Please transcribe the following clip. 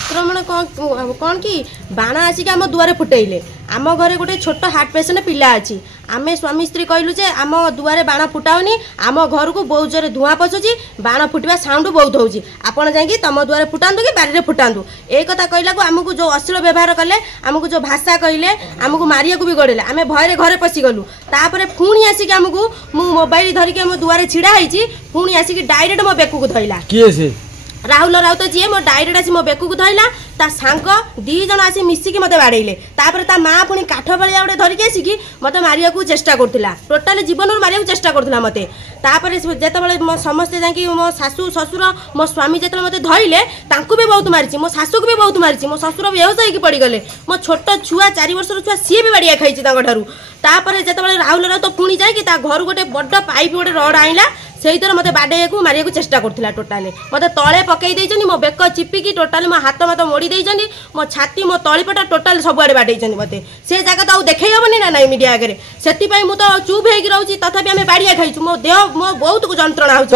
आक्रमण कौन कि बाण आसिक आम दुआरे फुटेले आम घरे गोटे छोट हार्ट पेसेंट पिला अच्छी आम स्वामी स्त्री कहलु जे आम दुआरे बाण फुटाओनी आम घर को बहुत जोरे धुआं पशुची बाण फुटवा साउंड बहुत होची आपण जाई तुम दुआरे फुटांतु कि बारी फुटांतु ए कथा कहला को आमको जो अश्लील व्यवहार कले आमको जो भाषा कहले आमको मारिया को भी गड़ेला आम भयरे घरे पशिगलु तापर पुणी आसिक आमको मु मोबाइल धरिक आम दुआरे छिड़ा होईची पुणी आसिक डायरेक्ट मो बेकू को धइला किए से राहुल राउत जी मो डायरेक्ट आसी मो बेकू को धइला ता सांग दी जन आसी मिसिकी मते बाड़ेले तापर ता माँ पुणी काठ बलिया गोटे धरिक आसिकी मते मारिया को चेष्टा करथिला टोटाली जीवन मारिया को चेष्टा करथिला मते तापर जेतेबेले मो समस्ते जाकी मो सासू ससुर मो स्वामी जेतेबेले मते धइले तांकु भी बहुत मारिची मो सासू को भी बहुत मारिची मो ससुर बेहोश होइकी पड़ी गले मो छोट छुआ 4 वर्षर छुआ सी भी बाड़िया खाइची तांको ठारू तापर जेतेबेले राहुल राउत पुणी जाई कि ता घर गोटे बड्ड पाइप गोटे रड आइला से मते बाड़े को मारिया को चेष्टा करथिला टोटाली मते तळे पकई देइचनी मो बेक चिपिकी टोटाली मो हाथ मत मोड़ी देइचनी मो छाती मो तळीपटा टोटाली सब आड़े बाड़ेइचनी मते से जगह तो देखै हबनी ना नाही मीडिया आगे सेति पई मु तो चुप हेकी रहउची तथापि हमें बाड़िया खाइछु मो देह मो बहुत को जंत्रणा होउछ।